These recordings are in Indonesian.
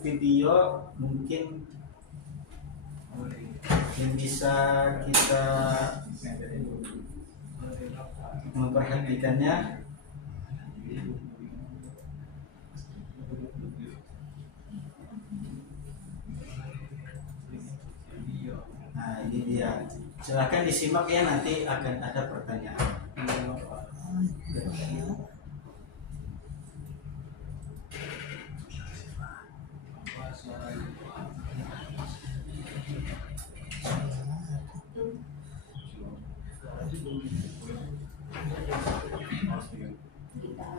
video mungkin yang bisa kita memperhatikannya. Nah, ini dia. Silahkan disimak ya, nanti akan ada pertanyaan.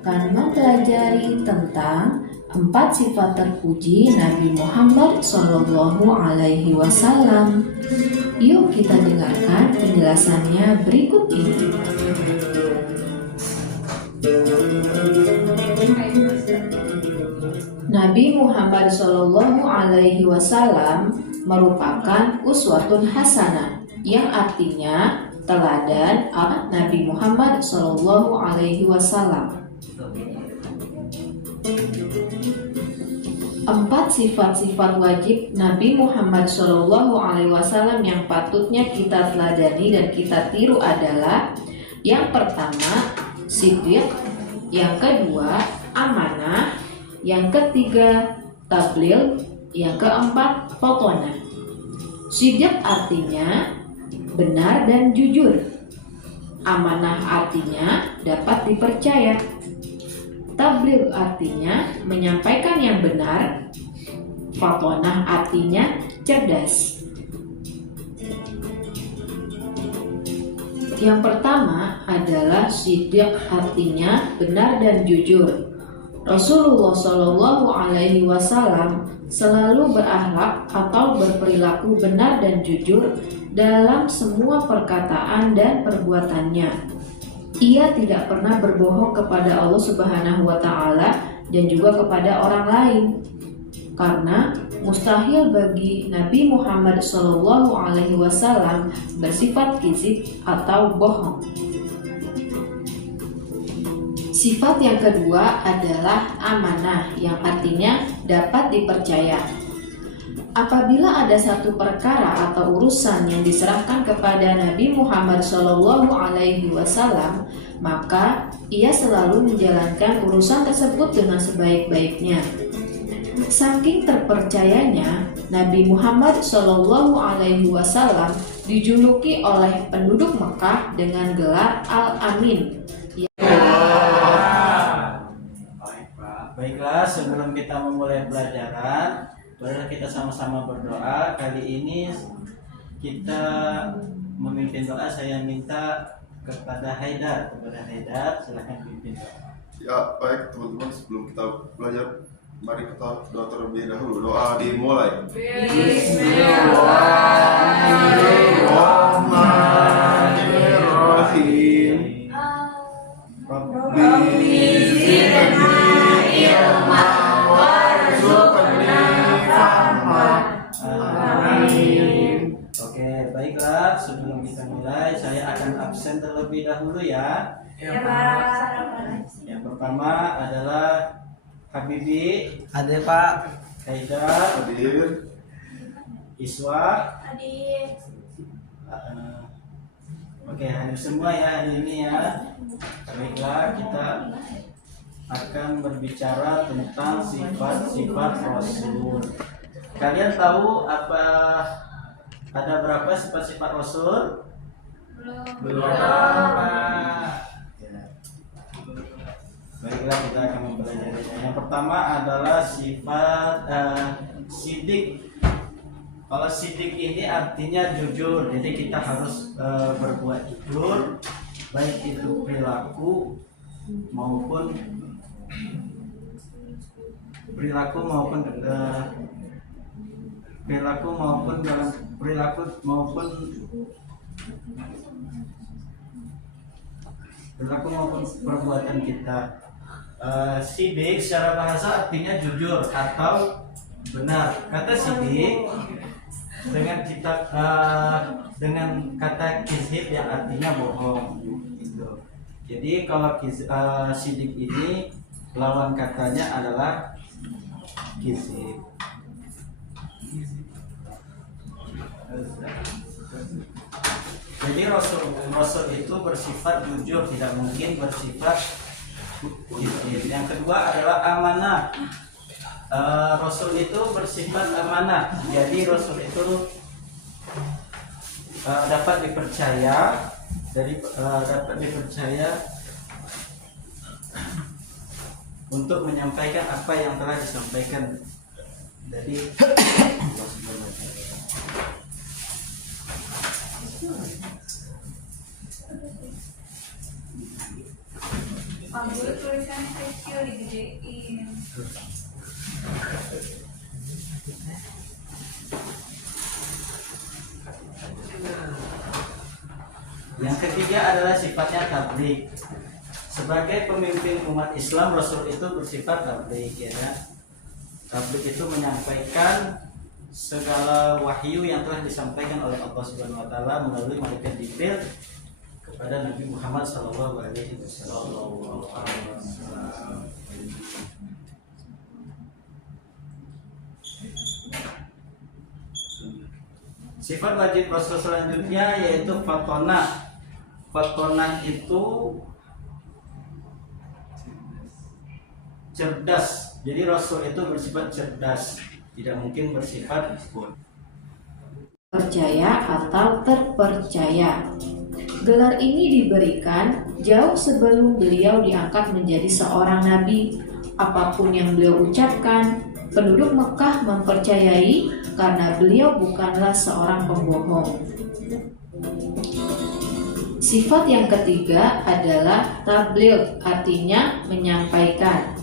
Akan mempelajari tentang 4 sifat terpuji Nabi Muhammad Shallallahu Alaihi Wasallam. Yuk kita dengarkan penjelasannya berikut ini. Nabi Muhammad Shallallahu Alaihi Wasallam merupakan uswatun hasanah, yang artinya teladan Nabi Muhammad Shallallahu Alaihi Wasallam. 4 sifat-sifat wajib Nabi Muhammad Shallallahu Alaihi Wasallam yang patutnya kita teladani dan kita tiru adalah: yang pertama, siddiq; yang kedua, amanah; yang ketiga, tabligh; yang keempat, fatonah. Siddiq artinya benar dan jujur. Amanah artinya dapat dipercaya. Tabligh artinya menyampaikan yang benar. Fatonah artinya cerdas. Yang pertama adalah siddiq, artinya benar dan jujur. Rasulullah Shallallahu Alaihi Wasallam selalu berakhlak atau berperilaku benar dan jujur dalam semua perkataan dan perbuatannya. Ia tidak pernah berbohong kepada Allah Subhanahu wa Ta'ala dan juga kepada orang lain, karena mustahil bagi Nabi Muhammad Shallallahu Alaihi Wasallam bersifat kizib atau bohong. Sifat yang kedua adalah amanah, yang artinya dapat dipercaya. Apabila ada satu perkara atau urusan yang diserahkan kepada Nabi Muhammad Shallallahu Alaihi Wasallam, maka ia selalu menjalankan urusan tersebut dengan sebaik-baiknya. Saking terpercayanya, Nabi Muhammad Shallallahu Alaihi Wasallam dijuluki oleh penduduk Mekah dengan gelar Al-Amin. Baiklah, sebelum kita memulai pelajaran, marilah kita sama-sama berdoa. Kali ini kita memimpin doa. Saya minta kepada Haidar. Silakan pimpin doa. Ya, baik teman-teman, sebelum kita belajar, mari kita doa terlebih dahulu. Doa dimulai. Bismillahirrahmanirrahim. Rabbi zidni ilma warzuqni fahma. Amin. Oke, baiklah. Sebelum kita mulai, saya akan absen terlebih dahulu ya. Ya, Pak. Yang pertama adalah Habibi, Ada, Pak. Haidar, Hadir. Iswa. Adik. Oke, hadir semua ya hari ini ya. Baiklah, kita akan berbicara tentang sifat-sifat Rasul. Kalian tahu apa, ada berapa sifat-sifat Rasul? Belum. Ya. Baiklah, kita akan mempelajarinya. Yang pertama adalah sifat siddiq. Kalau siddiq ini artinya jujur, jadi kita harus berbuat jujur, baik itu perilaku maupun perbuatan kita. Siddiq secara bahasa artinya jujur atau benar. Kata siddiq dengan kata kizib yang artinya bohong gitu. Jadi kalau siddiq ini lawan katanya adalah kizib. Jadi Rasul itu bersifat jujur, tidak mungkin bersifat jujur. Yang kedua adalah amanah. Rasul itu bersifat amanah. Jadi Rasul itu dapat dipercaya, untuk menyampaikan apa yang telah disampaikan dari Allah Subhanahu wa Ta'ala. Ambil tulisan kecil digedein. Yang ketiga adalah sifatnya tabligh. Sebagai pemimpin umat Islam, Rasul itu bersifat tabligh, ya. Tabligh itu menyampaikan segala wahyu yang telah disampaikan oleh Allah Subhanahu wa Ta'ala melalui malaikat Jibril kepada Nabi Muhammad sallallahu alaihi wasallam. Sifat wajib Rasul selanjutnya yaitu fatonah. Fatonah itu cerdas. Jadi Rasul itu bersifat cerdas, tidak mungkin bersifat percaya atau terpercaya. Gelar ini diberikan jauh sebelum beliau diangkat menjadi seorang nabi. Apapun yang beliau ucapkan, penduduk Mekah mempercayai karena beliau bukanlah seorang pembohong. Sifat yang ketiga adalah tabligh, artinya menyampaikan.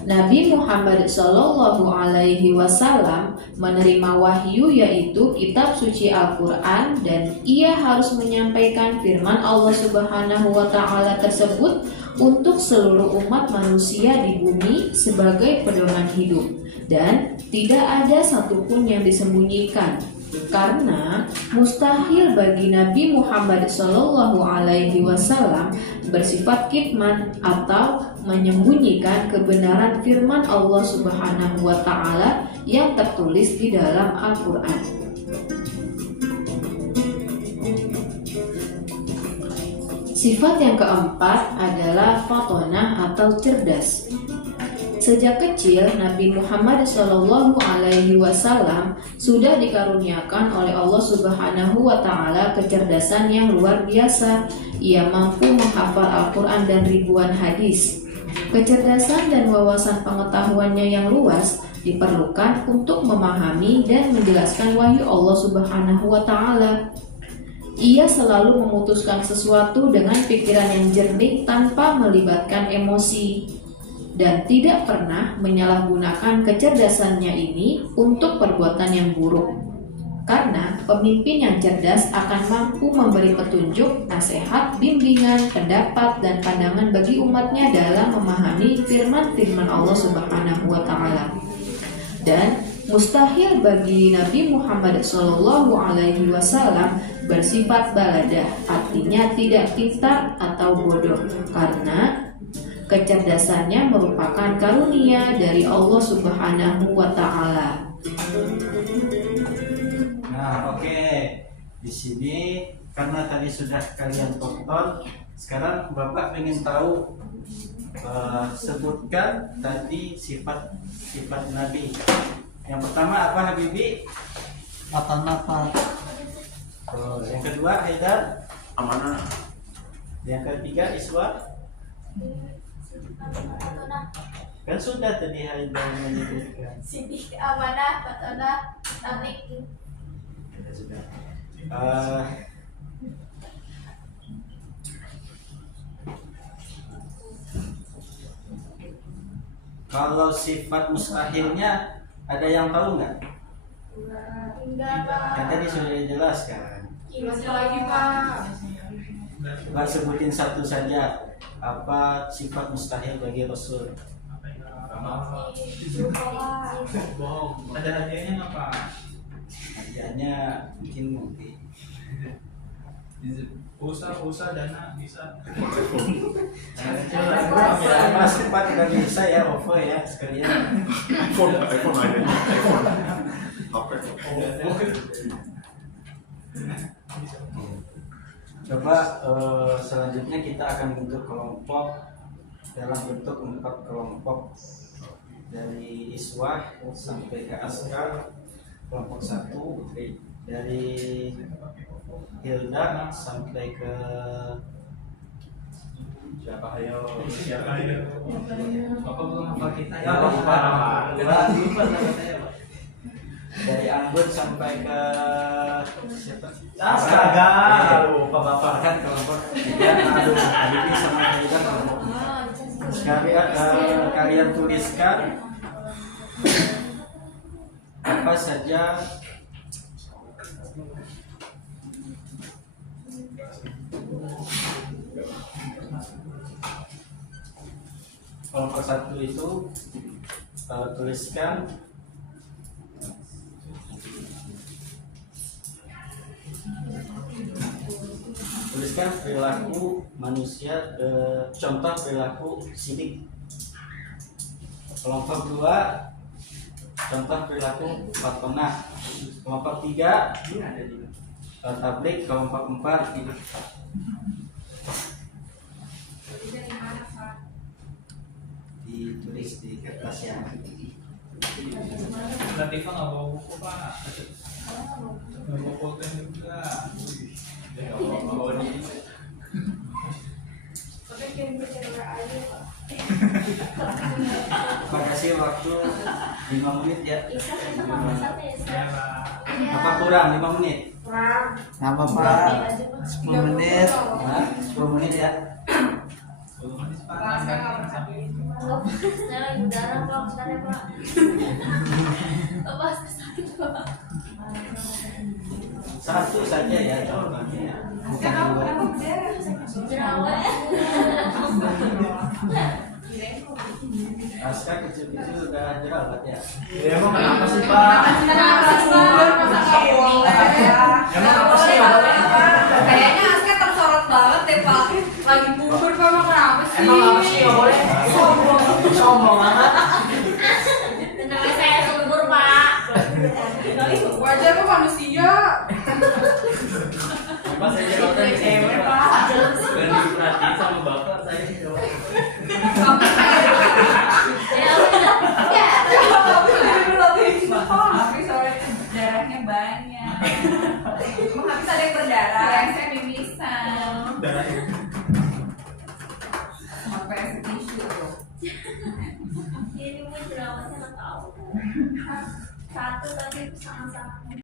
Nabi Muhammad Shallallahu Alaihi Wasallam menerima wahyu yaitu kitab suci Al-Quran dan ia harus menyampaikan firman Allah Subhanahu Wa Taala tersebut untuk seluruh umat manusia di bumi sebagai pedoman hidup dan tidak ada satupun yang disembunyikan. Karena mustahil bagi Nabi Muhammad Shallallahu Alaihi Wasallam bersifat kitman atau menyembunyikan kebenaran firman Allah Subhanahu Wa Taala yang tertulis di dalam Al-Quran. Sifat yang keempat adalah fatonah atau cerdas. Sejak kecil, Nabi Muhammad Shallallahu Alaihi Wasallam sudah dikaruniakan oleh Allah Subhanahu Wa Taala kecerdasan yang luar biasa. Ia mampu menghafal Al-Quran dan ribuan hadis. Kecerdasan dan wawasan pengetahuannya yang luas diperlukan untuk memahami dan menjelaskan wahyu Allah Subhanahu Wa Taala. Ia selalu memutuskan sesuatu dengan pikiran yang jernih tanpa melibatkan emosi. Dan tidak pernah menyalahgunakan kecerdasannya ini untuk perbuatan yang buruk. Karena pemimpin yang cerdas akan mampu memberi petunjuk, nasihat, bimbingan, pendapat, dan pandangan bagi umatnya dalam memahami firman-firman Allah Subhanahu wa Ta'ala. Dan mustahil bagi Nabi Muhammad SAW bersifat baladah, artinya tidak pintar atau bodoh, karena kecerdasannya merupakan karunia dari Allah Subhanahu wa Ta'ala. Nah, oke. Di sini karena tadi sudah kalian tonton, sekarang Bapak ingin tahu, sebutkan tadi sifat Nabi. Yang pertama apa, Habibi? Apa? Yang kedua Haidar? Amanah. Yang ketiga Iswa? Kan sudah tadi Haidar menyebutkan. Sidik, amanah, fatonah, tabligh. Sudah. Kalau sifat mustahilnya ada yang tahu nggak? Enggak, Pak. Kan tadi sudah dijelaskan. Masih lagi, Pak. Coba sebutin satu saja. Apa sifat mustahil bagi Rasul? Bohong. Ada hadiahnya nggak Pak? Hadiahnya mungkin nanti. Usaha dana bisa. Mas sempat tidak bisa ya, OVO ya sekalian. iPhone aja. iPhone. HP. Coba selanjutnya kita akan bentuk kelompok dalam bentuk 4 kelompok, dari Iswah sampai ke Askar kelompok 1, dari Hilda sampai ke siapa ayo Bapak belum hafal kita ya. lupa nama saya, Pak. Dari Anggun sampai ke siapa? Astaga, lupa Bapak kan kelompok 3. Aduh, ini sama Hilda kelompok 4. Sekarang kalian tuliskan apa saja kelompok 1 itu, tuliskan perilaku manusia, contoh perilaku sidik. Kelompok 2 contoh perilaku fatonah. Kelompok 3 tablik. Kelompok 4 hidup. Ditulis di kertas ya. Latifah nggak bawa buku Pak. Nggak bawa pulpen juga. Ya nggak bawa ini. Tapi kirim ke WA aja Pak. Kasih waktu 5 menit ya. Isa kita mau satu ya Isa. Ya Pak. Apa kurang 5 menit? Kurang. Nama Pak. 10 menit. Hah? 10 menit ya. 10 menit Pak. Saya nggak percaya. Saya lagi darah Pak, bentar ya Pak. Bapak sakit Pak. Satu saja ya contohnya. Bukan dua. Jerawat. Aska kecil-kecil udah jerawat ya. Ya emang kenapa sih Pak? Kenapa sih Pak? Masa nggak boleh? Emang apa sih? Kayaknya Aska tersorot banget deh Pak. Lagi bubur Pak, emang kenapa sih? Emang apa sih nggak boleh? Sombong banget. Namanya saya subur Pak. Wajar kok manusia. Mas saya jerawatan cewek Pak. Dan diperhatiin sama bapak saya jerawat. Tapi soalnya darahnya banyak. Emang habis ada yang berdarah. Yang saya mimisan. Sampai tisu tuh. Ini mau jerawatnya nggak tahu. Satu tapi sangat-sangat.